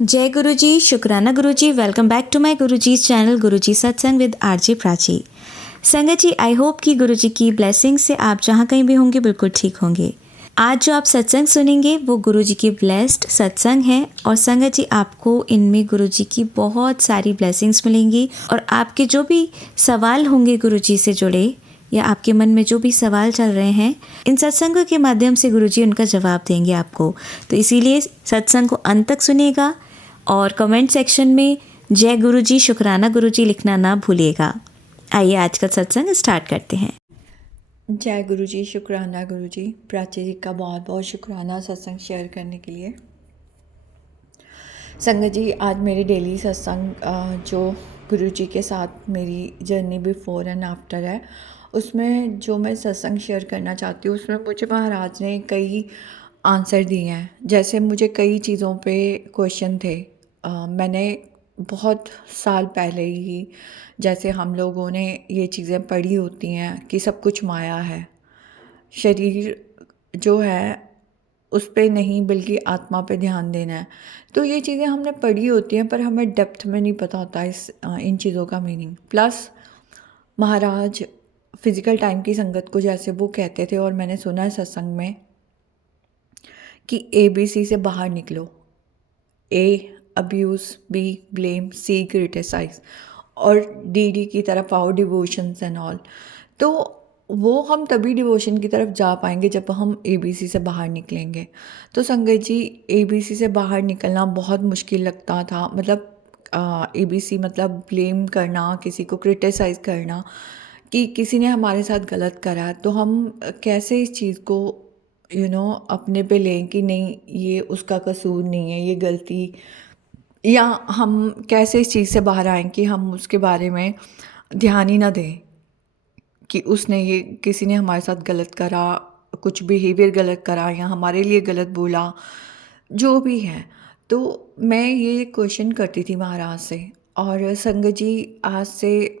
जय गुरु जी, शुक्राना गुरु जी। Welcome back to my Guru ji channel गुरु जी सत्संग विद आरजे प्राची। संगत जी, आई होप कि गुरु जी की ब्लेसिंग से आप जहाँ कहीं भी होंगे बिल्कुल ठीक होंगे। आज जो आप सत्संग सुनेंगे वो गुरु जी की ब्लेस्ड सत्संग है और संगत जी आपको इनमें गुरु जी की बहुत सारी ब्लेसिंग्स मिलेंगी और आपके जो भी सवाल होंगे गुरु जी से जुड़े या आपके मन में जो भी सवाल चल रहे हैं, इन सत्संगों के माध्यम से गुरुजी उनका जवाब देंगे आपको। तो इसीलिए सत्संग को अंत तक सुनिएगा और कमेंट सेक्शन में जय गुरुजी, शुक्राना गुरुजी लिखना ना भूलिएगा। आइए आज का सत्संग स्टार्ट करते हैं। जय गुरु जी, शुक्राना गुरु जी। प्राची जी का बहुत बहुत शुक्राना सत्संग शेयर करने के लिए। संगत जी, आज मेरी डेली सत्संग जो गुरु जी के साथ मेरी जर्नी बिफोर एंड आफ्टर है, उसमें जो मैं सत्संग शेयर करना चाहती हूँ उसमें मुझे महाराज ने कई आंसर दिए हैं। जैसे मुझे कई चीज़ों पे क्वेश्चन थे। मैंने बहुत साल पहले ही, जैसे हम लोगों ने ये चीज़ें पढ़ी होती हैं कि सब कुछ माया है, शरीर जो है उस पे नहीं बल्कि आत्मा पे ध्यान देना है। तो ये चीज़ें हमने पढ़ी होती हैं पर हमें डेप्थ में नहीं पता होता इन चीज़ों का मीनिंग। प्लस महाराज फिज़िकल टाइम की संगत को जैसे वो कहते थे, और मैंने सुना है सत्संग में कि ABC से बाहर निकलो। A abuse, B blame, C criticise और D की तरफ आओ, डिवोशंस एंड ऑल। तो वो हम तभी डिवोशन की तरफ जा पाएंगे जब हम ABC से बाहर निकलेंगे। तो संगत जी, ABC से बाहर निकलना बहुत मुश्किल लगता था। मतलब ABC मतलब ब्लेम करना, किसी को क्रिटिसाइज़ करना कि किसी ने हमारे साथ गलत करा है, तो हम कैसे इस चीज़ को अपने पे लें कि नहीं ये उसका कसूर नहीं है, ये गलती, या हम कैसे इस चीज़ से बाहर आएँ कि हम उसके बारे में ध्यान ही ना दें कि उसने ये किसी ने हमारे साथ गलत करा, कुछ बिहेवियर गलत करा या हमारे लिए गलत बोला, जो भी है। तो मैं ये क्वेश्चन करती थी महाराज से। और संगत जी, आज से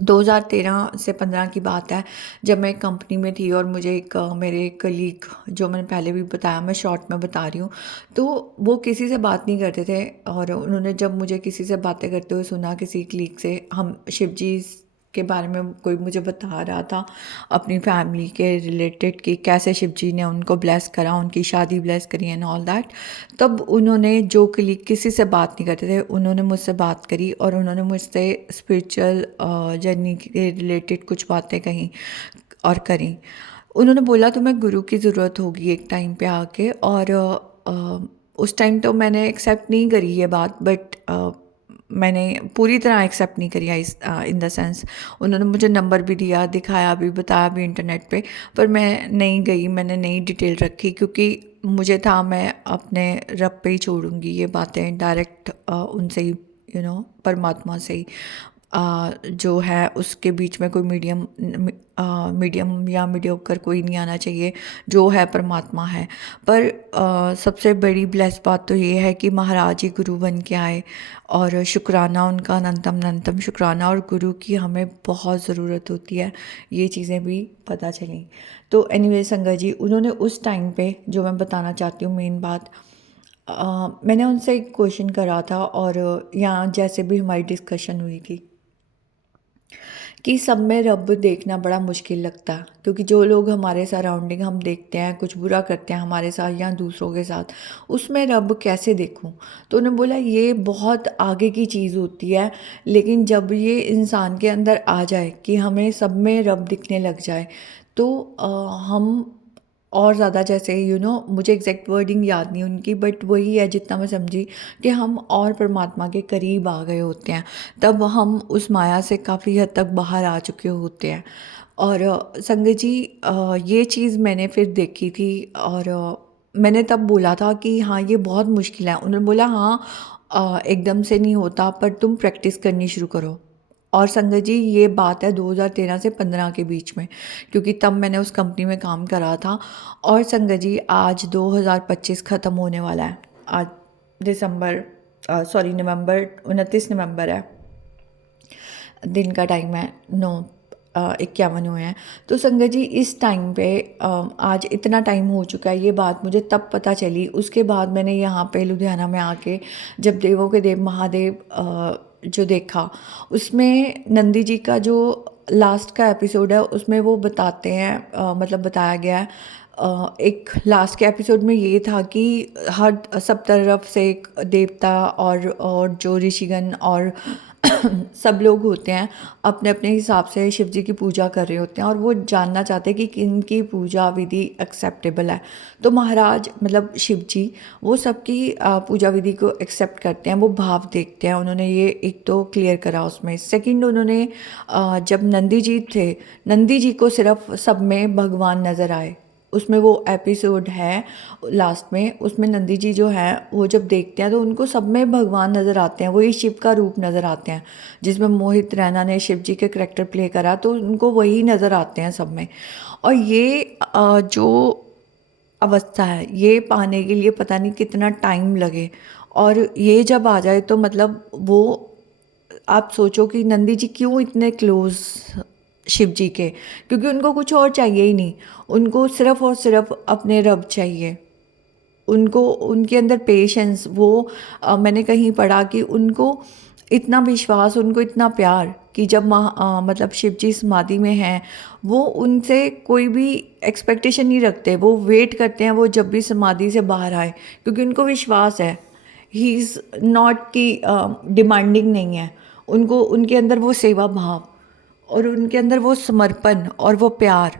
2013 से 15 की बात है, जब मैं एक कंपनी में थी और मुझे एक मेरे कलीग, जो मैंने पहले भी बताया, मैं शॉर्ट में बता रही हूँ, तो वो किसी से बात नहीं करते थे। और उन्होंने जब मुझे किसी से बातें करते हुए सुना, किसी कलीग से, हम शिव जी के बारे में कोई मुझे बता रहा था अपनी फैमिली के रिलेटेड कि कैसे शिव जी ने उनको ब्लेस करा, उनकी शादी ब्लेस करी एंड ऑल दैट। तब उन्होंने, जो कलीग किसी से बात नहीं करते थे, उन्होंने मुझसे बात करी और उन्होंने मुझसे स्पिरिचुअल जर्नी के रिलेटेड कुछ बातें कहीं और करी। उन्होंने बोला तुम्हें गुरु की ज़रूरत होगी एक टाइम पे आके। और उस टाइम तो मैंने एक्सेप्ट नहीं करी ये बात, बट मैंने पूरी तरह एक्सेप्ट नहीं करी इस इन द सेंस। उन्होंने मुझे नंबर भी दिया, दिखाया भी, बताया भी इंटरनेट पे, पर मैं नहीं गई, मैंने नहीं डिटेल रखी, क्योंकि मुझे था मैं अपने रब पे ही छोड़ूंगी ये बातें, डायरेक्ट उनसे ही, परमात्मा से ही, जो है उसके बीच में कोई मीडियम या मीडियोकर कोई नहीं आना चाहिए, जो है परमात्मा है। पर सबसे बड़ी ब्लेस बात तो ये है कि महाराज ही गुरु बन के आए, और शुक्राना उनका, अनंतम अनंतम शुक्राना। और गुरु की हमें बहुत ज़रूरत होती है, ये चीज़ें भी पता चली। तो एनीवे संगत जी, उन्होंने उस टाइम पे, जो मैं बताना चाहती हूँ मेन बात, मैंने उनसे एक क्वेश्चन करा था, और यहाँ जैसे भी हमारी डिस्कशन हुई थी कि सब में रब देखना बड़ा मुश्किल लगता है, क्योंकि जो लोग हमारे सराउंडिंग हम देखते हैं, कुछ बुरा करते हैं हमारे साथ या दूसरों के साथ, उसमें रब कैसे देखूं। तो उन्होंने बोला ये बहुत आगे की चीज़ होती है, लेकिन जब ये इंसान के अंदर आ जाए कि हमें सब में रब दिखने लग जाए, तो हम और ज़्यादा, जैसे मुझे एग्जैक्ट वर्डिंग याद नहीं उनकी, बट वही है जितना मैं समझी, कि हम और परमात्मा के करीब आ गए होते हैं। तब हम उस माया से काफ़ी हद तक बाहर आ चुके होते हैं। और संगत जी, ये चीज़ मैंने फिर देखी थी, और मैंने तब बोला था कि हाँ ये बहुत मुश्किल है। उन्होंने बोला हाँ, एकदम से नहीं होता, पर तुम प्रैक्टिस करनी शुरू करो। और संगत जी, ये बात है 2013 से 15 के बीच में, क्योंकि तब मैंने उस कंपनी में काम करा था। और संगत जी, आज 2025 ख़त्म होने वाला है। आज नवंबर, 29 नवंबर है, दिन का टाइम है 9, 51 हुए हैं। तो संगत जी इस टाइम पे आज इतना टाइम हो चुका है, ये बात मुझे तब पता चली। उसके बाद मैंने यहाँ पे लुधियाना में आके जब देवों के देव महादेव जो देखा, उसमें नंदी जी का जो लास्ट का एपिसोड है उसमें वो बताते हैं, मतलब बताया गया है। एक लास्ट के एपिसोड में ये था कि हर सब तरफ से एक देवता और जो ऋषिगण और सब लोग होते हैं अपने अपने हिसाब से शिव जी की पूजा कर रहे होते हैं, और वो जानना चाहते हैं कि किन की पूजा विधि एक्सेप्टेबल है। तो महाराज मतलब शिव जी वो सबकी पूजा विधि को एक्सेप्ट करते हैं, वो भाव देखते हैं। उन्होंने ये एक तो क्लियर करा उसमें। सेकंड उन्होंने जब नंदी जी थे, नंदी जी को सिर्फ सब में भगवान नज़र आए। उसमें वो एपिसोड है लास्ट में, उसमें नंदी जी जो हैं वो जब देखते हैं तो उनको सब में भगवान नज़र आते हैं, वही शिव का रूप नज़र आते हैं। जिसमें मोहित रैना ने शिव जी के करैक्टर प्ले करा तो उनको वही नज़र आते हैं सब में। और ये जो अवस्था है ये पाने के लिए पता नहीं कितना टाइम लगे, और ये जब आ जाए तो मतलब वो आप सोचो कि नंदी जी क्यों इतने क्लोज शिव जी के, क्योंकि उनको कुछ और चाहिए ही नहीं। उनको सिर्फ और सिर्फ अपने रब चाहिए। उनको उनके अंदर पेशेंस, वो मैंने कहीं पढ़ा कि उनको इतना विश्वास, उनको इतना प्यार कि जब मतलब शिव जी समाधि में हैं, वो उनसे कोई भी एक्सपेक्टेशन नहीं रखते। वो वेट करते हैं वो जब भी समाधि से बाहर आए, क्योंकि उनको विश्वास है ही इज़ नॉट कि डिमांडिंग नहीं है। उनको उनके अंदर वो सेवा भाव और उनके अंदर वो समर्पण और वो प्यार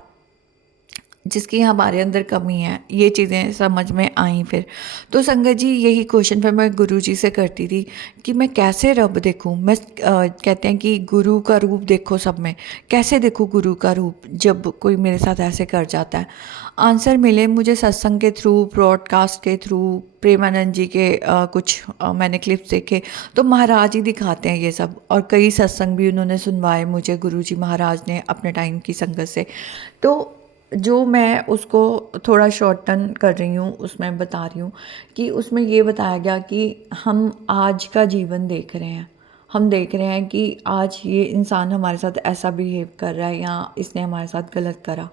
जिसकी हमारे अंदर कमी है, ये चीज़ें समझ में आई फिर। तो संगत जी यही क्वेश्चन फिर मैं गुरु जी से करती थी कि मैं कैसे रब देखूं। मैं कहते हैं कि गुरु का रूप देखो सब में, कैसे देखूं गुरु का रूप जब कोई मेरे साथ ऐसे कर जाता है। आंसर मिले मुझे सत्संग के थ्रू, ब्रॉडकास्ट के थ्रू, प्रेमानंद जी के कुछ मैंने क्लिप्स देखे तो महाराज ही दिखाते हैं ये सब। और कई सत्संग भी उन्होंने सुनवाए मुझे गुरु जी महाराज ने अपने टाइम की संगत से। तो जो मैं उसको थोड़ा शॉर्ट टर्न कर रही हूँ, उसमें बता रही हूँ कि उसमें ये बताया गया कि हम आज का जीवन देख रहे हैं। हम देख रहे हैं कि आज ये इंसान हमारे साथ ऐसा बिहेव कर रहा है या इसने हमारे साथ गलत करा,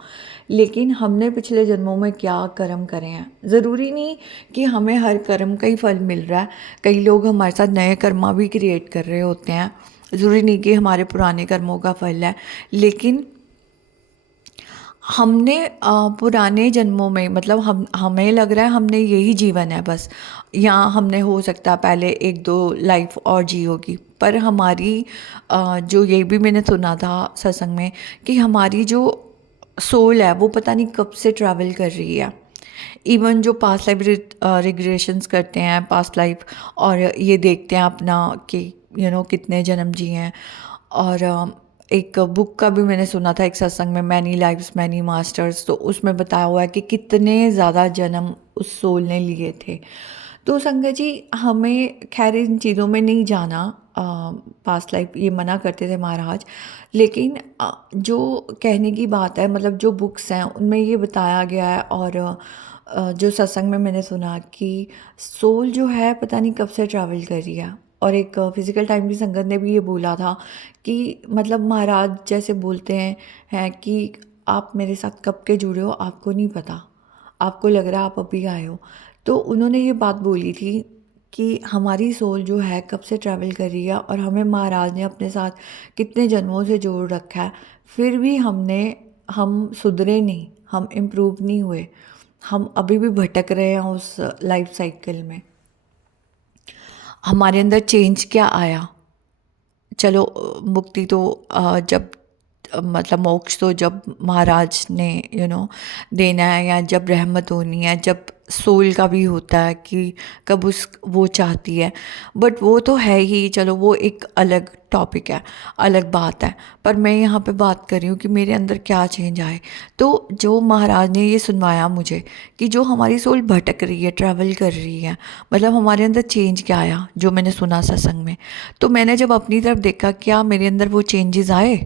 लेकिन हमने पिछले जन्मों में क्या कर्म करे हैं। ज़रूरी नहीं कि हमें हर कर्म का ही फल मिल रहा है। कई लोग हमारे साथ नए कर्मा भी क्रिएट कर रहे होते हैं। ज़रूरी नहीं कि हमारे पुराने कर्मों का फल है, लेकिन हमने पुराने जन्मों में मतलब हमें लग रहा है हमने यही जीवन है बस, या हमने हो सकता है पहले एक दो लाइफ और जी होगी। पर हमारी जो ये भी मैंने सुना था सत्संग में कि हमारी जो सोल है वो पता नहीं कब से ट्रैवल कर रही है। इवन जो पास्ट लाइफ रिग्रेशंस करते हैं पास्ट लाइफ, और ये देखते हैं अपना कि कितने जन्म जी हैं। और एक बुक का भी मैंने सुना था एक सत्संग में, मैनी लाइव्स मैनी मास्टर्स, तो उसमें बताया हुआ है कि कितने ज़्यादा जन्म उस सोल ने लिए थे। तो संगत जी हमें खैर इन चीज़ों में नहीं जाना, पास्ट लाइफ ये मना करते थे महाराज। लेकिन जो कहने की बात है मतलब जो बुक्स हैं उनमें ये बताया गया है, और जो सत्संग में मैंने सुना कि सोल जो है पता नहीं कब से ट्रैवल कर रही है। और एक फिज़िकल टाइम की संगत ने भी ये बोला था कि मतलब महाराज जैसे बोलते हैं कि आप मेरे साथ कब के जुड़े हो आपको नहीं पता, आपको लग रहा है आप अभी आए हो। तो उन्होंने ये बात बोली थी कि हमारी सोल जो है कब से ट्रैवल कर रही है, और हमें महाराज ने अपने साथ कितने जन्मों से जोड़ रखा है, फिर भी हम सुधरे नहीं, हम इम्प्रूव नहीं हुए, हम अभी भी भटक रहे हैं उस लाइफ साइकिल में। हमारे अंदर चेंज क्या आया? चलो मुक्ति तो जब मतलब मोक्ष तो जब महाराज ने देना है, या जब रहमत होनी है, जब सोल का भी होता है कि कब वो चाहती है। बट वो तो है ही, चलो वो एक अलग टॉपिक है, अलग बात है। पर मैं यहाँ पे बात कर रही हूँ कि मेरे अंदर क्या चेंज आए। तो जो महाराज ने ये सुनवाया मुझे कि जो हमारी सोल भटक रही है, ट्रैवल कर रही है, मतलब हमारे अंदर चेंज क्या आया, जो मैंने सुना सत्संग में। तो मैंने जब अपनी तरफ देखा क्या मेरे अंदर वो चेंजेस आए।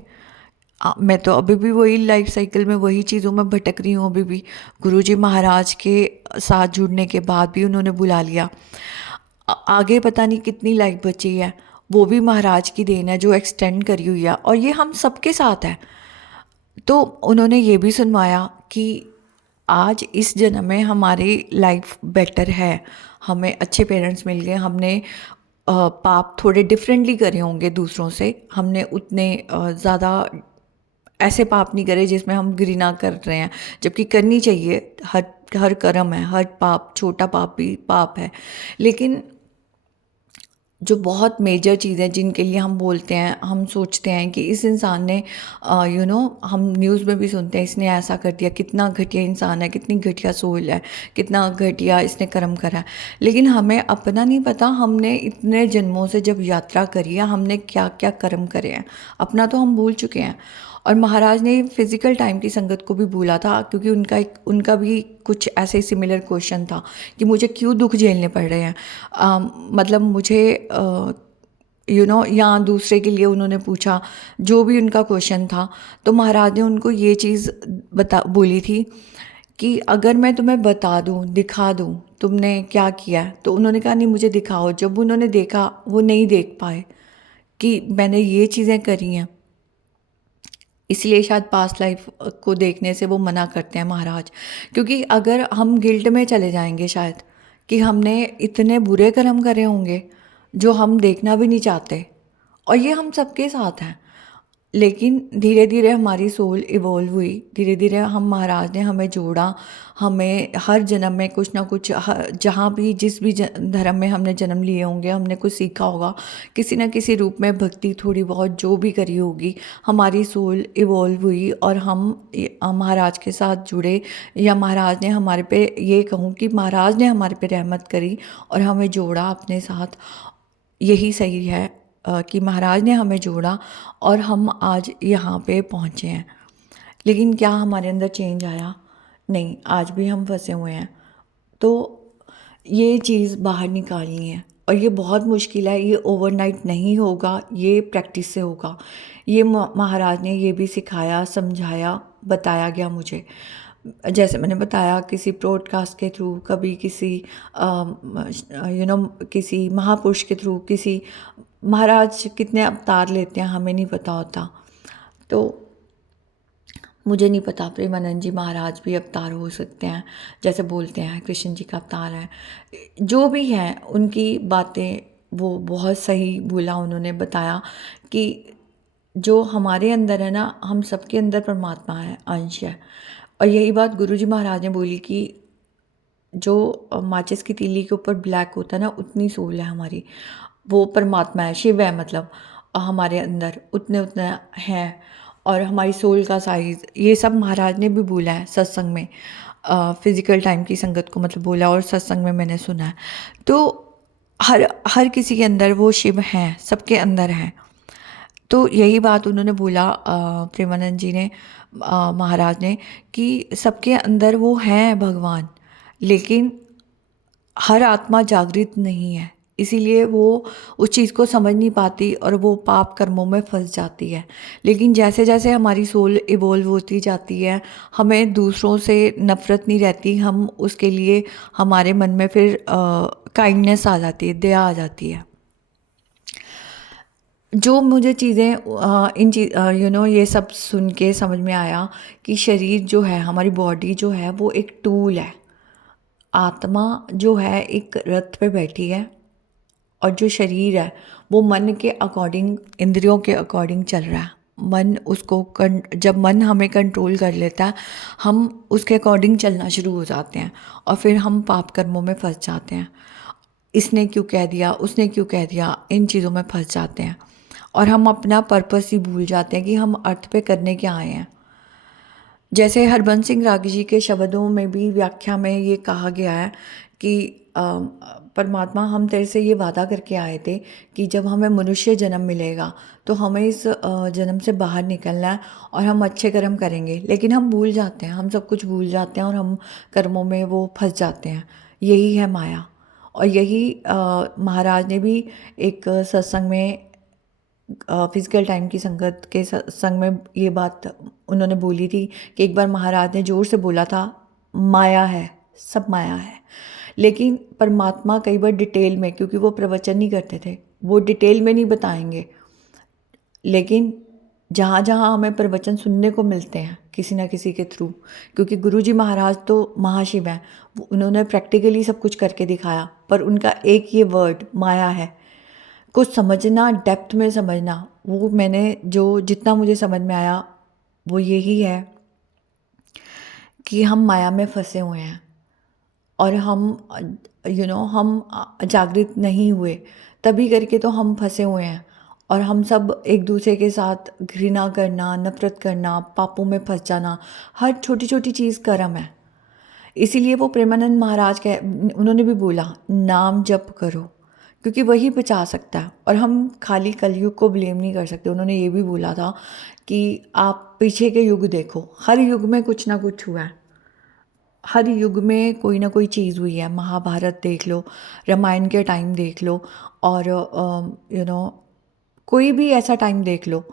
मैं तो अभी भी वही लाइफ साइकिल में वही चीज़ों में भटक रही हूँ अभी भी। गुरुजी महाराज के साथ जुड़ने के बाद भी उन्होंने बुला लिया। आगे पता नहीं कितनी लाइफ बची है, वो भी महाराज की देन है जो एक्सटेंड करी हुई है, और ये हम सबके साथ है। तो उन्होंने ये भी सुनवाया कि आज इस जन्म में हमारी लाइफ बेटर है, हमें अच्छे पेरेंट्स मिल गए, हमने पाप थोड़े डिफरेंटली करे होंगे दूसरों से, हमने उतने ज़्यादा ऐसे पाप नहीं करे जिसमें हम घृणा कर रहे हैं, जबकि करनी चाहिए। हर हर कर्म है, हर पाप, छोटा पाप भी पाप है। लेकिन जो बहुत मेजर चीज़ें जिनके लिए हम बोलते हैं, हम सोचते हैं कि इस इंसान ने हम न्यूज़ में भी सुनते हैं इसने ऐसा कर दिया, कितना घटिया इंसान है, कितनी घटिया सोल है, कितना घटिया इसने कर्म करा है। लेकिन हमें अपना नहीं पता, हमने इतने जन्मों से जब यात्रा करी है हमने क्या क्या कर्म करे हैं, अपना तो हम भूल चुके हैं। और महाराज ने फिज़िकल टाइम की संगत को भी भूला था, क्योंकि उनका भी कुछ ऐसे सिमिलर क्वेश्चन था कि मुझे क्यों दुख झेलने पड़ रहे हैं। मतलब मुझे या दूसरे के लिए उन्होंने पूछा, जो भी उनका क्वेश्चन था। तो महाराज ने उनको ये चीज़ बोली थी कि अगर मैं तुम्हें बता दूं, दिखा दूं तुमने क्या किया है, तो उन्होंने कहा नहीं मुझे दिखाओ। जब उन्होंने देखा, वो नहीं देख पाए कि मैंने ये चीज़ें करी हैं। इसलिए शायद पास्ट लाइफ को देखने से वो मना करते हैं महाराज, क्योंकि अगर हम गिल्ट में चले जाएंगे शायद कि हमने इतने बुरे कर्म करे होंगे जो हम देखना भी नहीं चाहते, और ये हम सबके साथ हैं। लेकिन धीरे धीरे हमारी सोल इवॉल्व हुई, धीरे धीरे हम महाराज ने हमें जोड़ा, हमें हर जन्म में कुछ ना कुछ, जहाँ भी जिस भी धर्म में हमने जन्म लिए होंगे हमने कुछ सीखा होगा, किसी न किसी रूप में भक्ति थोड़ी बहुत जो भी करी होगी, हमारी सोल इवॉल्व हुई और हम महाराज के साथ जुड़े। या महाराज ने हमारे पे, ये कहूँ कि महाराज ने हमारे पे रहमत करी और हमें जोड़ा अपने साथ। यही सही है कि महाराज ने हमें जोड़ा और हम आज यहाँ पे पहुँचे हैं। लेकिन क्या हमारे अंदर चेंज आया? नहीं, आज भी हम फंसे हुए हैं। तो ये चीज़ बाहर निकालनी है, और ये बहुत मुश्किल है, ये ओवरनाइट नहीं होगा, ये प्रैक्टिस से होगा। ये महाराज ने ये भी सिखाया, समझाया, बताया गया मुझे। जैसे मैंने बताया, किसी ब्रॉडकास्ट के थ्रू, कभी किसी किसी महापुरुष के थ्रू, किसी महाराज कितने अवतार लेते हैं हमें नहीं पता होता। तो मुझे नहीं पता, प्रेमानंद जी महाराज भी अवतार हो सकते हैं, जैसे बोलते हैं कृष्ण जी का अवतार है। जो भी हैं उनकी बातें वो बहुत सही बोला, उन्होंने बताया कि जो हमारे अंदर है ना, हम सबके अंदर परमात्मा है, अंश है। और यही बात गुरु जी महाराज ने बोली कि जो माचिस की तीली के ऊपर ब्लैक होता है ना, उतनी सोल है हमारी, वो परमात्मा है, शिव है, मतलब हमारे अंदर उतने उतने हैं। और हमारी सोल का साइज़, ये सब महाराज ने भी बोला है सत्संग में, फिज़िकल टाइम की संगत को मतलब बोला, और सत्संग में मैंने सुना है। तो हर हर किसी के अंदर वो शिव हैं, सबके अंदर हैं। तो यही बात उन्होंने बोला, प्रेमानंद जी ने, महाराज ने, कि सबके अंदर वो हैं भगवान, लेकिन हर आत्मा जागृत नहीं है, इसीलिए वो उस चीज़ को समझ नहीं पाती और वो पाप कर्मों में फंस जाती है। लेकिन जैसे जैसे हमारी सोल इवॉल्व होती जाती है, हमें दूसरों से नफ़रत नहीं रहती, हम उसके लिए हमारे मन में फिर काइंडनेस आ जाती है, दया आ जाती है। जो मुझे चीज़ें इन चीज़ ये सब सुन के समझ में आया कि शरीर जो है, हमारी बॉडी जो है, वो एक टूल है। आत्मा जो है एक रथ पे बैठी है, और जो शरीर है वो मन के अकॉर्डिंग, इंद्रियों के अकॉर्डिंग चल रहा है। मन उसको जब मन हमें कंट्रोल कर लेता है, हम उसके अकॉर्डिंग चलना शुरू हो जाते हैं, और फिर हम पाप कर्मों में फंस जाते हैं। इसने क्यों कह दिया, उसने क्यों कह दिया, इन चीज़ों में फंस जाते हैं, और हम अपना पर्पस ही भूल जाते हैं कि हम अर्थ पे करने क्या आए हैं। जैसे हरबंस सिंह रागी जी के शब्दों में भी व्याख्या में ये कहा गया है कि परमात्मा, हम तेरे से ये वादा करके आए थे कि जब हमें मनुष्य जन्म मिलेगा तो हमें इस जन्म से बाहर निकलना है और हम अच्छे कर्म करेंगे। लेकिन हम भूल जाते हैं, हम सब कुछ भूल जाते हैं, और हम कर्मों में वो फंस जाते हैं। यही है माया। और यही महाराज ने भी एक सत्संग में, फिज़िकल टाइम की संगत के संग में, ये बात उन्होंने बोली थी कि एक बार महाराज ने ज़ोर से बोला था, माया है, सब माया है। लेकिन परमात्मा कई बार डिटेल में, क्योंकि वो प्रवचन नहीं करते थे, वो डिटेल में नहीं बताएंगे, लेकिन जहाँ जहाँ हमें प्रवचन सुनने को मिलते हैं किसी ना किसी के थ्रू, क्योंकि गुरुजी महाराज तो महाशिव हैं, उन्होंने प्रैक्टिकली सब कुछ करके दिखाया, पर उनका एक ये वर्ड माया है, कुछ समझना, डेप्थ में समझना, वो मैंने जो जितना मुझे समझ में आया वो यही है कि हम माया में फंसे हुए हैं और हम हम जागृत नहीं हुए, तभी करके तो हम फंसे हुए हैं। और हम सब एक दूसरे के साथ घृणा करना, नफरत करना, पापों में फंस जाना, हर छोटी छोटी चीज़ कर्म है। इसीलिए वो प्रेमानंद महाराज के उन्होंने भी बोला नाम जप करो, क्योंकि वही बचा सकता है। और हम खाली कलयुग को ब्लेम नहीं कर सकते। उन्होंने ये भी बोला था कि आप पीछे के युग देखो, हर युग में कुछ ना कुछ हुआ है, हर युग में कोई ना कोई चीज़ हुई है। महाभारत देख लो, रामायण के टाइम देख लो, और कोई भी ऐसा टाइम देख लो,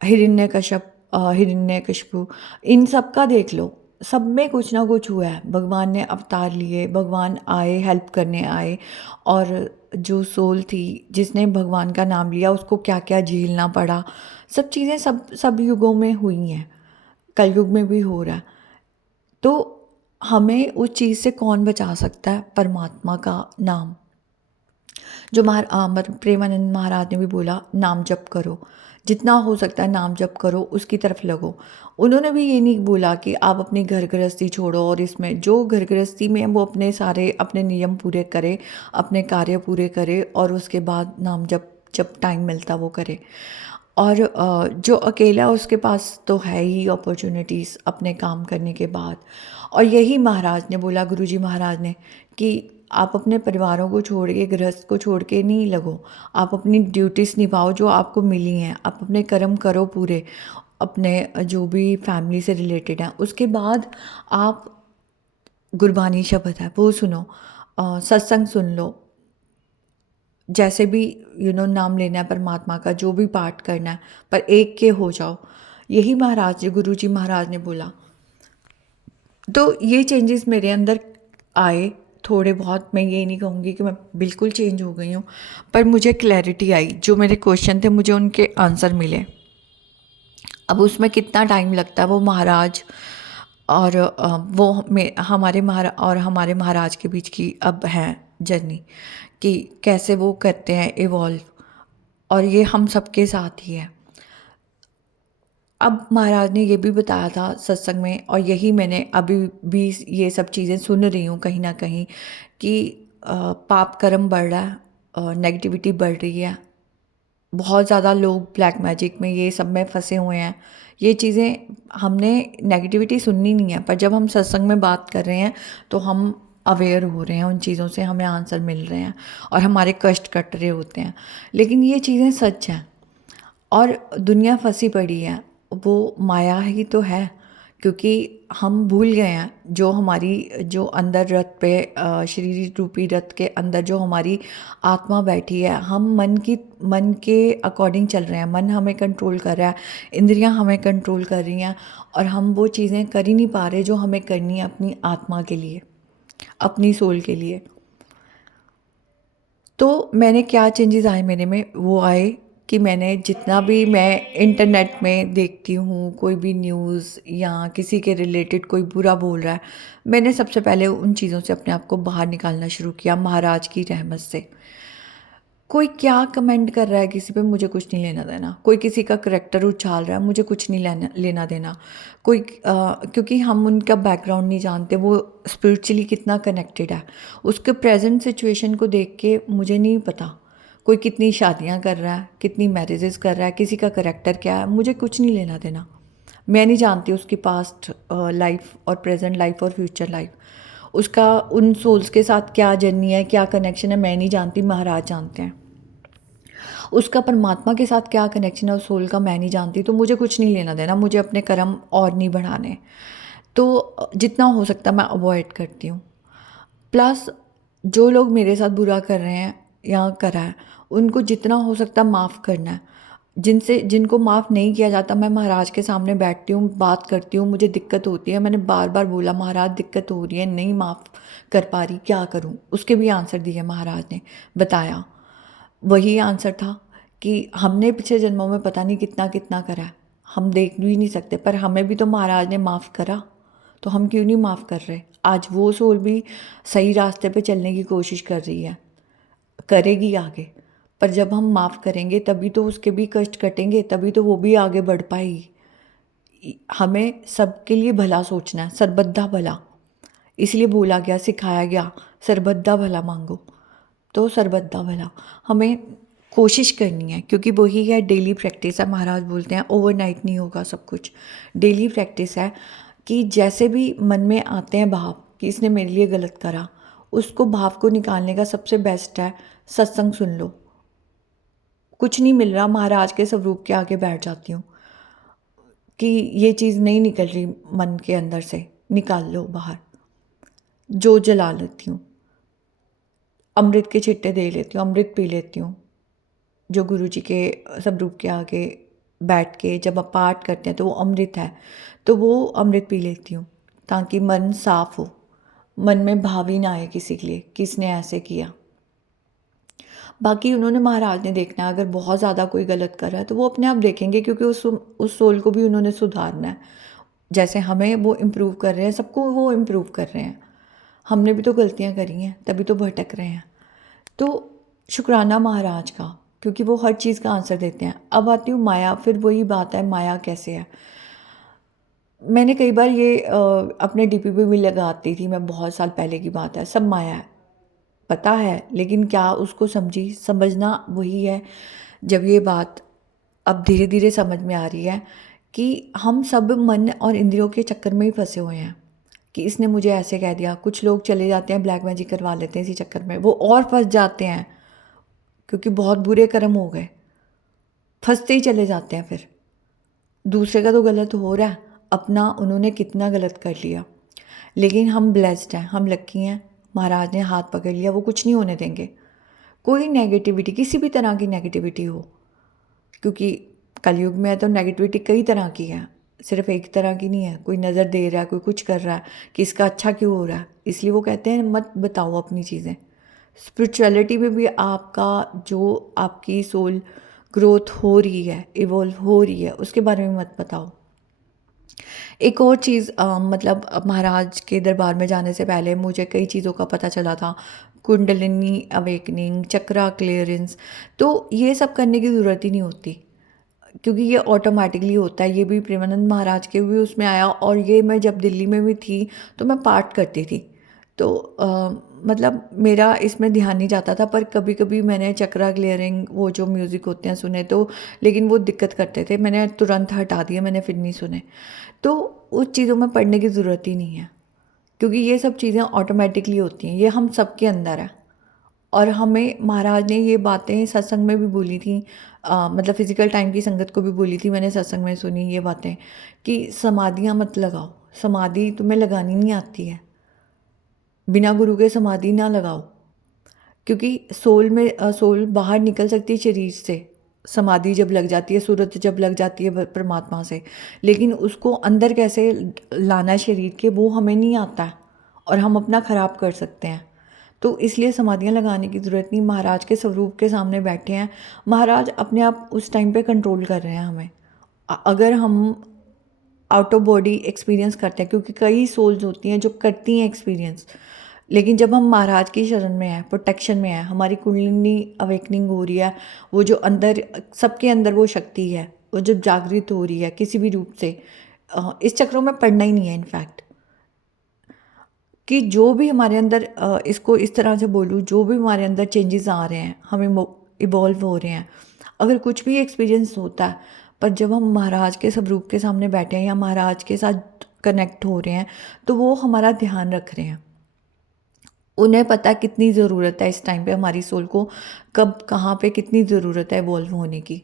हिरण्यकशिपु, इन सब का देख लो, सब में कुछ ना कुछ हुआ है। भगवान ने अवतार लिए, भगवान आए, हेल्प करने आए, और जो सोल थी जिसने भगवान का नाम लिया उसको क्या क्या झेलना पड़ा, सब चीज़ें सब सब युगों में हुई हैं, कलयुग में भी हो रहा है। तो हमें उस चीज़ से कौन बचा सकता है? परमात्मा का नाम। जो प्रेमानंद महाराज ने भी बोला नाम जप करो, जितना हो सकता है नाम जप करो, उसकी तरफ लगो। उन्होंने भी ये नहीं बोला कि आप अपनी घर गृहस्थी छोड़ो और इसमें जो घर गृहस्थी में वो अपने सारे अपने नियम पूरे करे, अपने कार्य पूरे करे, और उसके बाद नाम जप जब टाइम मिलता वो करे। और जो अकेला है उसके पास तो है ही अपॉर्चुनिटीज़ अपने काम करने के बाद। और यही महाराज ने बोला, गुरुजी महाराज ने, कि आप अपने परिवारों को छोड़ के, गृहस्थ को छोड़ के नहीं लगो, आप अपनी ड्यूटीज़ निभाओ जो आपको मिली हैं, आप अपने कर्म करो पूरे, अपने जो भी फैमिली से रिलेटेड हैं। उसके बाद आप गुरबानी शब्द है वो सुनो, सत्संग सुन लो, जैसे भी नाम लेना है परमात्मा का, जो भी पाठ करना है, पर एक के हो जाओ। यही महाराज जी, गुरु जी महाराज ने बोला। तो ये चेंजेस मेरे अंदर आए थोड़े बहुत। मैं ये नहीं कहूँगी कि मैं बिल्कुल चेंज हो गई हूँ, पर मुझे क्लैरिटी आई, जो मेरे क्वेश्चन थे मुझे उनके आंसर मिले। अब उसमें कितना टाइम लगता है वो महाराज और हमारे महाराज के बीच की अब है जर्नी, कि कैसे वो करते हैं इवॉल्व, और ये हम सबके साथ ही है। अब महाराज ने ये भी बताया था सत्संग में, और यही मैंने अभी भी ये सब चीज़ें सुन रही हूँ कहीं ना कहीं, कि पाप कर्म बढ़ रहा है, नेगेटिविटी बढ़ रही है, बहुत ज़्यादा लोग ब्लैक मैजिक में ये सब में फंसे हुए हैं। ये चीज़ें हमने नेगेटिविटी सुननी नहीं है, पर जब हम सत्संग में बात कर रहे हैं तो हम अवेयर हो रहे हैं उन चीज़ों से, हमें आंसर मिल रहे हैं और हमारे कष्ट कट रहे होते हैं। लेकिन ये चीज़ें सच हैं, और दुनिया फंसी पड़ी है, वो माया ही तो है, क्योंकि हम भूल गए हैं जो अंदर रथ पे, शरीर रूपी रथ के अंदर जो हमारी आत्मा बैठी है, हम मन के अकॉर्डिंग चल रहे हैं, मन हमें कंट्रोल कर रहा है, इंद्रियां हमें कंट्रोल कर रही हैं, और हम वो चीज़ें कर ही नहीं पा रहे जो हमें करनी है अपनी आत्मा के लिए, अपनी सोल के लिए। तो मैंने क्या चेंजेस आए मेरे में, वो आए कि मैंने जितना भी मैं इंटरनेट में देखती हूँ, कोई भी न्यूज़ या किसी के रिलेटेड कोई बुरा बोल रहा है, मैंने सबसे पहले उन चीज़ों से अपने आप को बाहर निकालना शुरू किया महाराज की रहमत से। कोई क्या कमेंट कर रहा है किसी पे, मुझे कुछ नहीं लेना देना। कोई किसी का करैक्टर उछाल रहा है, मुझे कुछ नहीं लेना देना। क्योंकि हम उनका बैकग्राउंड नहीं जानते, वो स्पिरिचुअली कितना कनेक्टेड है, उसके प्रेजेंट सिचुएशन को देख के मुझे नहीं पता कोई कितनी शादियां कर रहा है, कितनी मैरिजेस कर रहा है, किसी का करैक्टर क्या है, मुझे कुछ नहीं लेना देना। मैं नहीं जानती उसकी पास्ट लाइफ और प्रेजेंट लाइफ और फ्यूचर लाइफ, उसका उन सोल्स के साथ क्या जर्नी है, क्या कनेक्शन है, मैं नहीं जानती, महाराज जानते हैं। उसका परमात्मा के साथ क्या कनेक्शन है उस सोल का, मैं नहीं जानती। तो मुझे कुछ नहीं लेना देना, मुझे अपने कर्म और नहीं बढ़ाने। तो जितना हो सकता मैं अवॉइड करती हूँ। प्लस जो लोग मेरे साथ बुरा कर रहे हैं या करा है, उनको जितना हो सकता माफ़ करना है। जिनको माफ़ नहीं किया जाता, मैं महाराज के सामने बैठती हूँ, बात करती हूँ, मुझे दिक्कत होती है, मैंने बार बार बोला महाराज दिक्कत हो रही है, नहीं माफ़ कर पा रही, क्या करूँ। उसके भी आंसर दिए महाराज ने, बताया। वही आंसर था कि हमने पिछले जन्मों में पता नहीं कितना कितना करा है, हम देख भी नहीं सकते, पर हमें भी तो महाराज ने माफ़ करा, तो हम क्यों नहीं माफ़ कर रहे। आज वो सोल भी सही रास्ते पे चलने की कोशिश कर रही है, करेगी आगे, पर जब हम माफ़ करेंगे तभी तो उसके भी कष्ट कटेंगे, तभी तो वो भी आगे बढ़ पाएगी। हमें सबके लिए भला सोचना है, सरबद्धा भला, इसलिए बोला गया, सिखाया गया, सरबद्धा भला मांगो। तो सरबद्धा भला हमें कोशिश करनी है, क्योंकि वही है डेली प्रैक्टिस है। महाराज बोलते हैं ओवरनाइट नहीं होगा सब कुछ, डेली प्रैक्टिस है। कि जैसे भी मन में आते हैं भाव कि इसने मेरे लिए गलत करा, उसको भाव को निकालने का सबसे बेस्ट है सत्संग सुन लो। कुछ नहीं मिल रहा, महाराज के स्वरूप के आगे बैठ जाती हूँ कि ये चीज़ नहीं निकल रही मन के अंदर से, निकाल लो बाहर। जो जला लेती हूँ, अमृत के छिट्टे दे लेती हूँ, अमृत पी लेती हूँ। जो गुरु जी के स्वरूप के आगे बैठ के जब आप पाठ करते हैं तो वो अमृत है, तो वो अमृत पी लेती हूँ ताकि मन साफ हो, मन में भाव ही ना आए किसी के लिए किसने ऐसे किया। बाकी उन्होंने, महाराज ने देखना है, अगर बहुत ज़्यादा कोई गलत कर रहा है तो वो अपने आप देखेंगे, क्योंकि उस सोल को भी उन्होंने सुधारना है। जैसे हमें वो इम्प्रूव कर रहे हैं, सबको वो इम्प्रूव कर रहे हैं। हमने भी तो गलतियाँ करी हैं, तभी तो भटक रहे हैं। तो शुक्राना महाराज का, क्योंकि वो हर चीज़ का आंसर देते हैं। अब आती हूँ माया, फिर वही बात है माया कैसे है। मैंने कई बार ये अपने डीपी पे भी लगाती थी मैं, बहुत साल पहले की बात है। सब माया है, पता है, लेकिन क्या उसको समझी। समझना वही है, जब ये बात अब धीरे धीरे समझ में आ रही है कि हम सब मन और इंद्रियों के चक्कर में ही फंसे हुए हैं कि इसने मुझे ऐसे कह दिया। कुछ लोग चले जाते हैं ब्लैक मैजिक करवा लेते हैं इसी चक्कर में, वो और फंस जाते हैं क्योंकि बहुत बुरे कर्म हो गए, फंसते ही चले जाते हैं। फिर दूसरे का तो गलत हो रहा है, अपना उन्होंने कितना गलत कर लिया। लेकिन हम ब्लेस्ड हैं, हम लक्की हैं, महाराज ने हाथ पकड़ लिया, वो कुछ नहीं होने देंगे। कोई नेगेटिविटी, किसी भी तरह की नेगेटिविटी हो, क्योंकि कलयुग में है तो नेगेटिविटी कई तरह की है, सिर्फ एक तरह की नहीं है। कोई नज़र दे रहा है, कोई कुछ कर रहा है कि इसका अच्छा क्यों हो रहा है, इसलिए वो कहते हैं मत बताओ अपनी चीज़ें। स्पिरिचुअलिटी में भी आपका जो आपकी सोल ग्रोथ हो रही है, इवॉल्व हो रही है, उसके बारे में मत बताओ। एक और चीज़, मतलब महाराज के दरबार में जाने से पहले मुझे कई चीज़ों का पता चला था। कुंडलिनी अवेकनिंग, चक्रा क्लियरेंस, तो ये सब करने की ज़रूरत ही नहीं होती, क्योंकि ये ऑटोमेटिकली होता है। ये भी प्रेमानंद महाराज के भी उसमें आया, और ये मैं जब दिल्ली में भी थी तो मैं पाठ करती थी, तो मतलब मेरा इसमें ध्यान नहीं जाता था। पर कभी कभी मैंने चक्रा क्लियरिंग वो जो म्यूज़िक होते हैं सुने, तो लेकिन वो दिक्कत करते थे, मैंने तुरंत हटा दिए, मैंने फिर नहीं सुने। तो उस चीज़ों में पढ़ने की ज़रूरत ही नहीं है, क्योंकि ये सब चीज़ें ऑटोमेटिकली होती हैं, ये हम सबके अंदर है। और हमें महाराज ने ये बातें सत्संग में भी बोली थी, मतलब फिज़िकल टाइम की संगत को भी बोली थी मैंने, सत्संग में सुनी ये बातें कि समाधियाँ मत लगाओ, समाधि तुम्हें लगानी नहीं आती है, बिना गुरु के समाधि ना लगाओ। क्योंकि सोल में सोल बाहर निकल सकती है शरीर से, समाधि जब लग जाती है, सूरत जब लग जाती है परमात्मा से, लेकिन उसको अंदर कैसे लाना है शरीर के, वो हमें नहीं आता है, और हम अपना ख़राब कर सकते हैं। तो इसलिए समाधियाँ लगाने की ज़रूरत नहीं। महाराज के स्वरूप के सामने बैठे हैं, महाराज अपने आप उस टाइम पे कंट्रोल कर रहे हैं हमें। अगर हम आउट ऑफ बॉडी एक्सपीरियंस करते हैं, क्योंकि कई सोल्स होती हैं जो करती हैं एक्सपीरियंस, लेकिन जब हम महाराज की शरण में हैं, प्रोटेक्शन में हैं, हमारी कुंडलिनी अवेकनिंग हो रही है, वो जो अंदर सबके अंदर वो शक्ति है, वो जब जागृत हो रही है किसी भी रूप से, इस चक्रों में पड़ना ही नहीं है। इनफैक्ट कि जो भी हमारे अंदर, इसको इस तरह से बोलूँ, जो भी हमारे अंदर चेंजेस आ रहे हैं, हमें इवॉल्व हो रहे हैं, अगर कुछ भी एक्सपीरियंस होता है, पर जब हम महाराज के स्वरूप के सामने बैठे हैं या महाराज के साथ कनेक्ट हो रहे हैं, तो वो हमारा ध्यान रख रहे हैं। उन्हें पता है कितनी ज़रूरत है इस टाइम पे हमारी सोल को, कब कहाँ पे कितनी ज़रूरत है इवॉल्व होने की।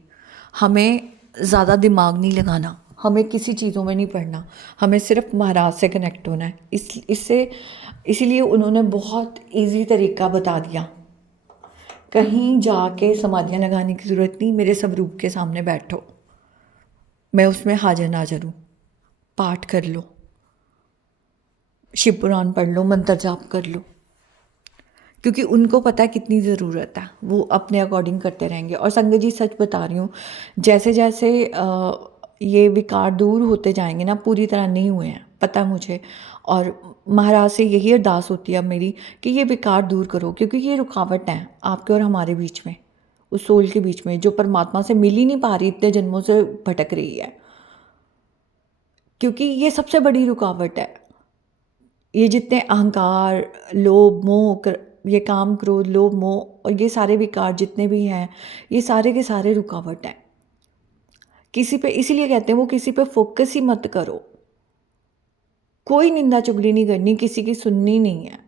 हमें ज़्यादा दिमाग नहीं लगाना, हमें किसी चीज़ों में नहीं पढ़ना, हमें सिर्फ महाराज से कनेक्ट होना है। इसीलिए उन्होंने बहुत इजी तरीका बता दिया, कहीं जाके समाधियाँ लगाने की ज़रूरत नहीं, मेरे स्वरूप के सामने बैठो, मैं उसमें हाजिर नाज़र हूँ। पाठ कर लो, शिव पुराण पढ़ लो, मंत्र जाप कर लो, क्योंकि उनको पता है कितनी ज़रूरत है, वो अपने अकॉर्डिंग करते रहेंगे। और संगत जी सच बता रही हूँ, जैसे जैसे ये विकार दूर होते जाएंगे ना, पूरी तरह नहीं हुए हैं पता है मुझे, और महाराज से यही अरदास होती है अब मेरी कि ये विकार दूर करो, क्योंकि ये रुकावट है आपके और हमारे बीच में, उस सोल के बीच में जो परमात्मा से मिल ही नहीं पा रही, इतने जन्मों से भटक रही है। क्योंकि ये सबसे बड़ी रुकावट है। ये जितने अहंकार, लोभ, मोह, ये काम, क्रोध, लोभ, मोह और ये सारे विकार जितने भी हैं, ये सारे के सारे रुकावट हैं। किसी पे, इसीलिए कहते हैं वो किसी पे फोकस ही मत करो, कोई निंदा चुगली नहीं करनी, किसी की सुननी नहीं है,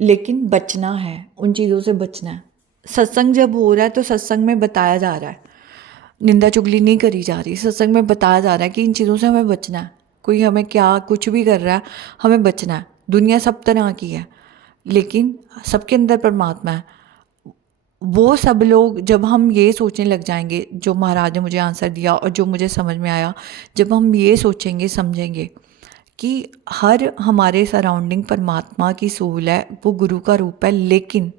लेकिन बचना है, उन चीज़ों से बचना है। सत्संग जब हो रहा है तो सत्संग में बताया जा रहा है, निंदा चुगली नहीं करी जा रही, सत्संग में बताया जा रहा है कि इन चीज़ों से हमें बचना है। कोई हमें क्या कुछ भी कर रहा है, हमें बचना है। दुनिया सब तरह की है, लेकिन सबके अंदर परमात्मा है। वो सब लोग, जब हम ये सोचने लग जाएंगे, जो महाराज ने मुझे आंसर दिया और जो मुझे समझ में आया, जब हम ये सोचेंगे समझेंगे कि हर हमारे सराउंडिंग परमात्मा की सोल है, वो गुरु का रूप है, लेकिन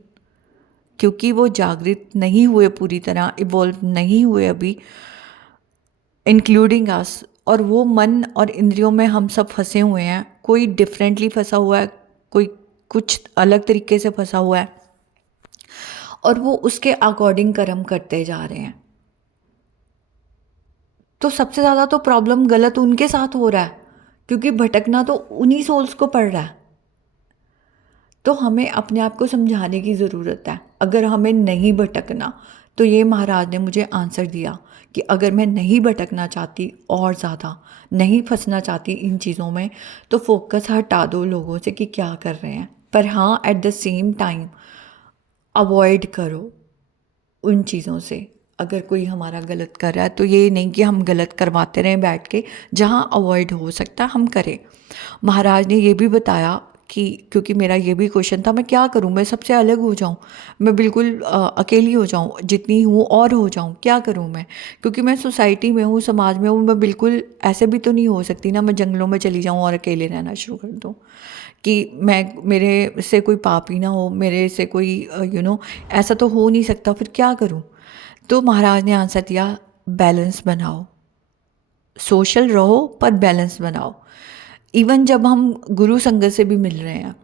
क्योंकि वो जागृत नहीं हुए, पूरी तरह इवॉल्व नहीं हुए अभी, इंक्लूडिंग अस, और वो मन और इंद्रियों में हम सब फंसे हुए हैं। कोई डिफरेंटली फंसा हुआ है, कोई कुछ अलग तरीके से फंसा हुआ है, और वो उसके अकॉर्डिंग कर्म करते जा रहे हैं। तो सबसे ज़्यादा तो प्रॉब्लम गलत उनके साथ हो रहा है, क्योंकि भटकना तो उन्हीं सोल्स को पड़ रहा है। तो हमें अपने आप को समझाने की ज़रूरत है। अगर हमें नहीं भटकना, तो ये महाराज ने मुझे आंसर दिया कि अगर मैं नहीं भटकना चाहती और ज़्यादा नहीं फंसना चाहती इन चीज़ों में, तो फोकस हटा दो लोगों से कि क्या कर रहे हैं, पर हाँ at the same time avoid करो उन चीज़ों से। अगर कोई हमारा गलत कर रहा है तो ये नहीं कि हम गलत करवाते रहें बैठ के, जहाँ अवॉइड हो सकता है हम करें। महाराज ने ये भी बताया कि, क्योंकि मेरा ये भी क्वेश्चन था, मैं क्या करूं, मैं सबसे अलग हो जाऊं, मैं बिल्कुल अकेली हो जाऊं, जितनी हूं और हो जाऊं, क्या करूं मैं, क्योंकि मैं सोसाइटी में हूं, समाज में हूं, मैं बिल्कुल ऐसे भी तो नहीं हो सकती ना, मैं जंगलों में चली जाऊं और अकेले रहना शुरू कर दूं, कि मैं, मेरे से कोई पाप ही ना हो, मेरे से कोई ऐसा तो हो नहीं सकता, फिर क्या करूं। तो महाराज ने आंसर दिया, बैलेंस बनाओ, सोशल रहो पर बैलेंस बनाओ। इवन जब हम गुरु संगत से भी मिल रहे हैं,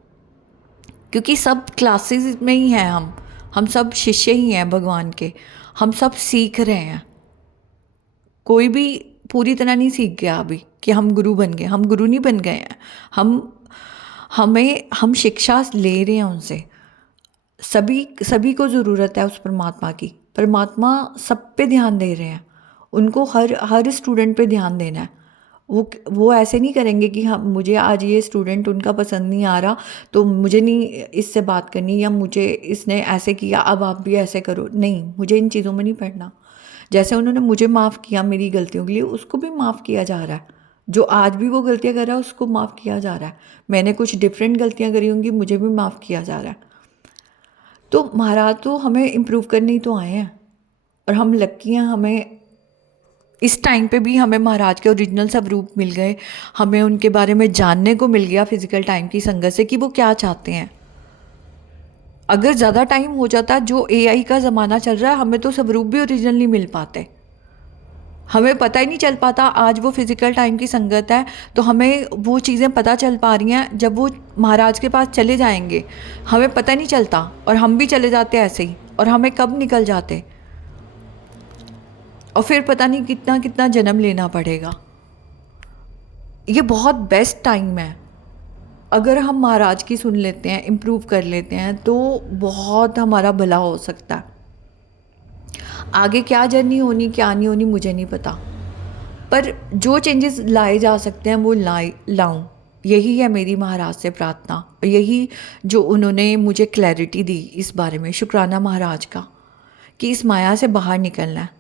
क्योंकि सब क्लासेस में ही हैं, हम सब शिष्य ही हैं भगवान के, हम सब सीख रहे हैं, कोई भी पूरी तरह नहीं सीख गया अभी कि हम गुरु बन गए, हम गुरु नहीं बन गए हैं, हम शिक्षा ले रहे हैं उनसे। सभी को ज़रूरत है उस परमात्मा की, परमात्मा सब पे ध्यान दे रहे हैं, उनको हर स्टूडेंट पे ध्यान देना है। वो ऐसे नहीं करेंगे कि हाँ मुझे आज ये स्टूडेंट उनका पसंद नहीं आ रहा तो मुझे नहीं इससे बात करनी, या मुझे इसने ऐसे किया अब आप भी ऐसे करो, नहीं, मुझे इन चीज़ों में नहीं पढ़ना। जैसे उन्होंने मुझे माफ़ किया मेरी गलतियों के लिए, उसको भी माफ़ किया जा रहा है, जो आज भी वो गलतियाँ कर रहा है उसको माफ़ किया जा रहा है। मैंने कुछ डिफरेंट गलतियाँ करी होंगी, मुझे भी माफ़ किया जा रहा है। तो महाराज तो हमें इम्प्रूव करने ही तो आए हैं, और हम लक्की हैं, हमें इस टाइम पे भी हमें महाराज के ओरिजिनल स्वरूप मिल गए, हमें उनके बारे में जानने को मिल गया फिजिकल टाइम की संगत से कि वो क्या चाहते हैं। अगर ज़्यादा टाइम हो जाता, जो एआई का ज़माना चल रहा है, हमें तो स्वरूप भी ओरिजिनल नहीं मिल पाते, हमें पता ही नहीं चल पाता। आज वो फिजिकल टाइम की संगत है तो हमें वो चीज़ें पता चल पा रही हैं, जब वो महाराज के पास चले जाएंगे हमें पता नहीं चलता, और हम भी चले जाते ऐसे ही, और हमें कब निकल जाते, और फिर पता नहीं कितना कितना जन्म लेना पड़ेगा। ये बहुत बेस्ट टाइम है, अगर हम महाराज की सुन लेते हैं, इम्प्रूव कर लेते हैं, तो बहुत हमारा भला हो सकता है। आगे क्या जर्नी होनी क्या नहीं होनी मुझे नहीं पता, पर जो चेंजेस लाए जा सकते हैं वो लाऊं, यही है मेरी महाराज से प्रार्थना, यही जो उन्होंने मुझे क्लैरिटी दी इस बारे में। शुक्राना महाराज का कि इस माया से बाहर निकलना है।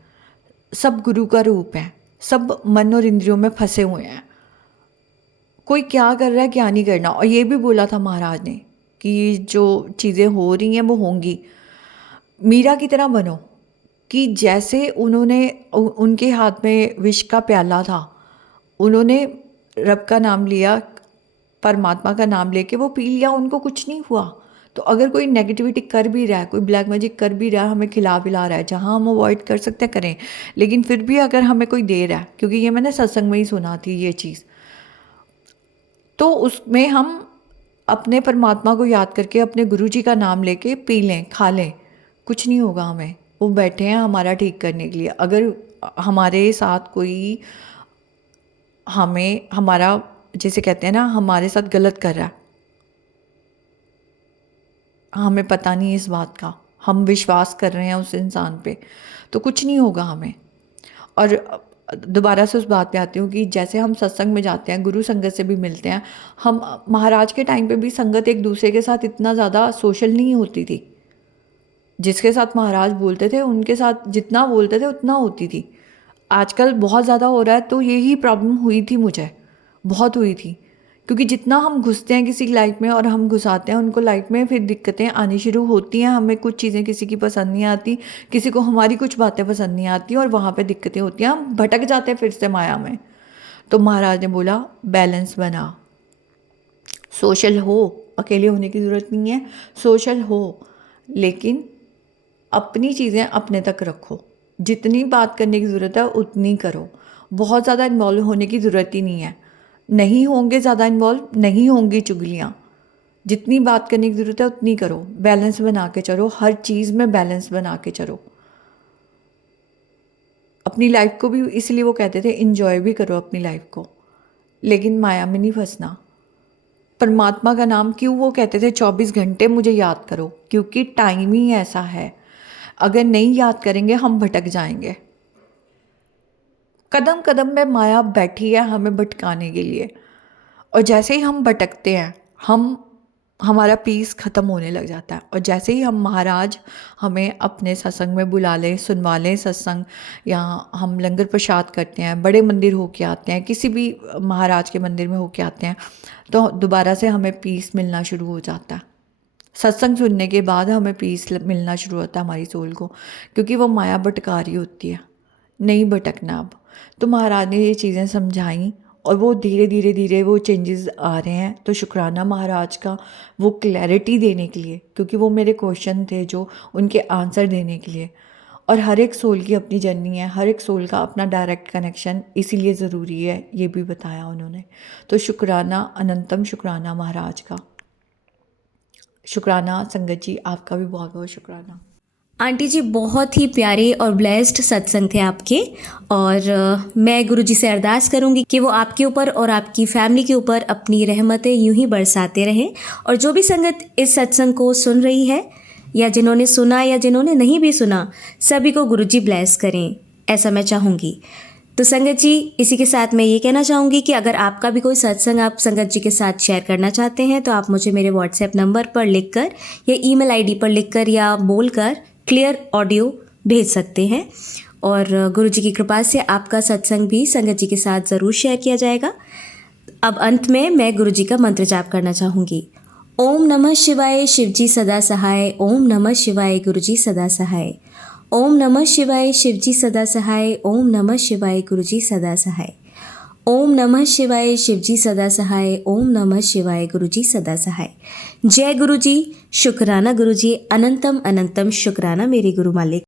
सब गुरु का रूप है, सब मन और इंद्रियों में फंसे हुए हैं, कोई क्या कर रहा है क्या नहीं करना। और ये भी बोला था महाराज ने कि जो चीज़ें हो रही हैं वो होंगी, मीरा की तरह बनो, कि जैसे उनके हाथ में विष का प्याला था, उन्होंने रब का नाम लिया, परमात्मा का नाम लेके वो पी लिया, उनको कुछ नहीं हुआ, तो अगर कोई नेगेटिविटी कर भी रहा है, कोई ब्लैक मैजिक कर भी रहा है, हमें खिला पिला रहा है, जहाँ हम अवॉइड कर सकते हैं करें, लेकिन फिर भी अगर हमें कोई दे रहा है, क्योंकि ये मैंने सत्संग में ही सुना थी ये चीज़, तो उसमें हम अपने परमात्मा को याद करके अपने गुरु जी का नाम लेके पी लें, खा लें, कुछ नहीं होगा हमें। वो बैठे हैं हमारा ठीक करने के लिए। अगर हमारे साथ कोई हमें हमारा जैसे कहते हैं ना, हमारे साथ गलत कर रहा है, हमें पता नहीं इस बात का, हम विश्वास कर रहे हैं उस इंसान पे, तो कुछ नहीं होगा हमें। और दोबारा से उस बात पे आती हूँ कि जैसे हम सत्संग में जाते हैं, गुरु संगत से भी मिलते हैं, हम महाराज के टाइम पे भी संगत एक दूसरे के साथ इतना ज़्यादा सोशल नहीं होती थी। जिसके साथ महाराज बोलते थे उनके साथ जितना बोलते थे उतना होती थी। आजकल बहुत ज़्यादा हो रहा है, तो यही प्रॉब्लम हुई थी मुझे, बहुत हुई थी, क्योंकि जितना हम घुसते हैं किसी की लाइफ में और हम घुसाते हैं उनको लाइफ में, फिर दिक्कतें आनी शुरू होती हैं। हमें कुछ चीज़ें किसी की पसंद नहीं आती, किसी को हमारी कुछ बातें पसंद नहीं आती, और वहाँ पे दिक्कतें होती हैं, हम भटक जाते हैं फिर से माया में। तो महाराज ने बोला बैलेंस बना, सोशल हो, अकेले होने की ज़रूरत नहीं है, सोशल हो, लेकिन अपनी चीज़ें अपने तक रखो, जितनी बात करने की ज़रूरत है उतनी करो, बहुत ज़्यादा इन्वॉल्व होने की ज़रूरत ही नहीं है। नहीं होंगे ज़्यादा इन्वॉल्व, नहीं होंगी चुगलियाँ, जितनी बात करने की ज़रूरत है उतनी करो, बैलेंस बना के चलो, हर चीज़ में बैलेंस बना के चलो। अपनी लाइफ को भी, इसलिए वो कहते थे इन्जॉय भी करो अपनी लाइफ को, लेकिन माया में नहीं फंसना। परमात्मा का नाम क्यों वो कहते थे 24 घंटे मुझे याद करो, क्योंकि टाइम ही ऐसा है, अगर नहीं याद करेंगे हम भटक जाएंगे। कदम कदम में माया बैठी है हमें भटकाने के लिए, और जैसे ही हम भटकते हैं हमारा पीस ख़त्म होने लग जाता है। और जैसे ही हम महाराज हमें अपने सत्संग में बुला लें, सुनवा लें सत्संग, या हम लंगर प्रसाद करते हैं, बड़े मंदिर होके आते हैं, किसी भी महाराज के मंदिर में होके आते हैं, तो दोबारा से हमें पीस मिलना शुरू हो जाता है। सत्संग सुनने के बाद हमें पीस मिलना शुरू होता है हमारी सोल को, क्योंकि वो माया भटका रही होती है, नहीं भटकना अब। तो महाराज ने ये चीज़ें समझाई, और वो धीरे धीरे धीरे वो चेंजेस आ रहे हैं। तो शुक्राना महाराज का, वो क्लैरिटी देने के लिए, क्योंकि वो मेरे क्वेश्चन थे जो उनके आंसर देने के लिए। और हर एक सोल की अपनी जर्नी है, हर एक सोल का अपना डायरेक्ट कनेक्शन इसीलिए ज़रूरी है, ये भी बताया उन्होंने। तो शुक्राना, अनंतम शुक्राना महाराज का। शुक्राना संगत जी, आपका भी बहुत बहुत शुक्राना। आंटी जी, बहुत ही प्यारे और ब्लेस्ड सत्संग थे आपके, और मैं गुरुजी से अरदास करूंगी कि वो आपके ऊपर और आपकी फैमिली के ऊपर अपनी रहमतें यूं ही बरसाते रहें। और जो भी संगत इस सत्संग को सुन रही है, या जिन्होंने सुना या जिन्होंने नहीं भी सुना, सभी को गुरुजी ब्लेस करें, ऐसा मैं चाहूँगी। तो संगत जी, इसी के साथ मैं ये कहना चाहूँगी कि अगर आपका भी कोई सत्संग आप संगत जी के साथ शेयर करना चाहते हैं, तो आप मुझे मेरे व्हाट्सएप नंबर पर लिखकर या ईमेल आईडी पर लिखकर या बोलकर क्लियर ऑडियो भेज सकते हैं, और गुरुजी की कृपा से आपका सत्संग भी संगत जी के साथ ज़रूर शेयर किया जाएगा। अब अंत में मैं गुरुजी का मंत्र जाप करना चाहूँगी। ओम नमः शिवाय, शिवजी सदा सहाय। ओम नमः शिवाय, गुरुजी सदा सहाय। ओम नमः शिवाय, शिवजी सदा सहाय। ओम नमः शिवाय, गुरुजी सदा सहाय। ओम नमः शिवाय, शिवजी सदा सहाय। ओम नमः शिवाय, गुरुजी सदा सहाय। जय गुरुजी, शुक्राना गुरुजी, अनंतम अनंतम शुक्राना मेरे गुरु मालिक।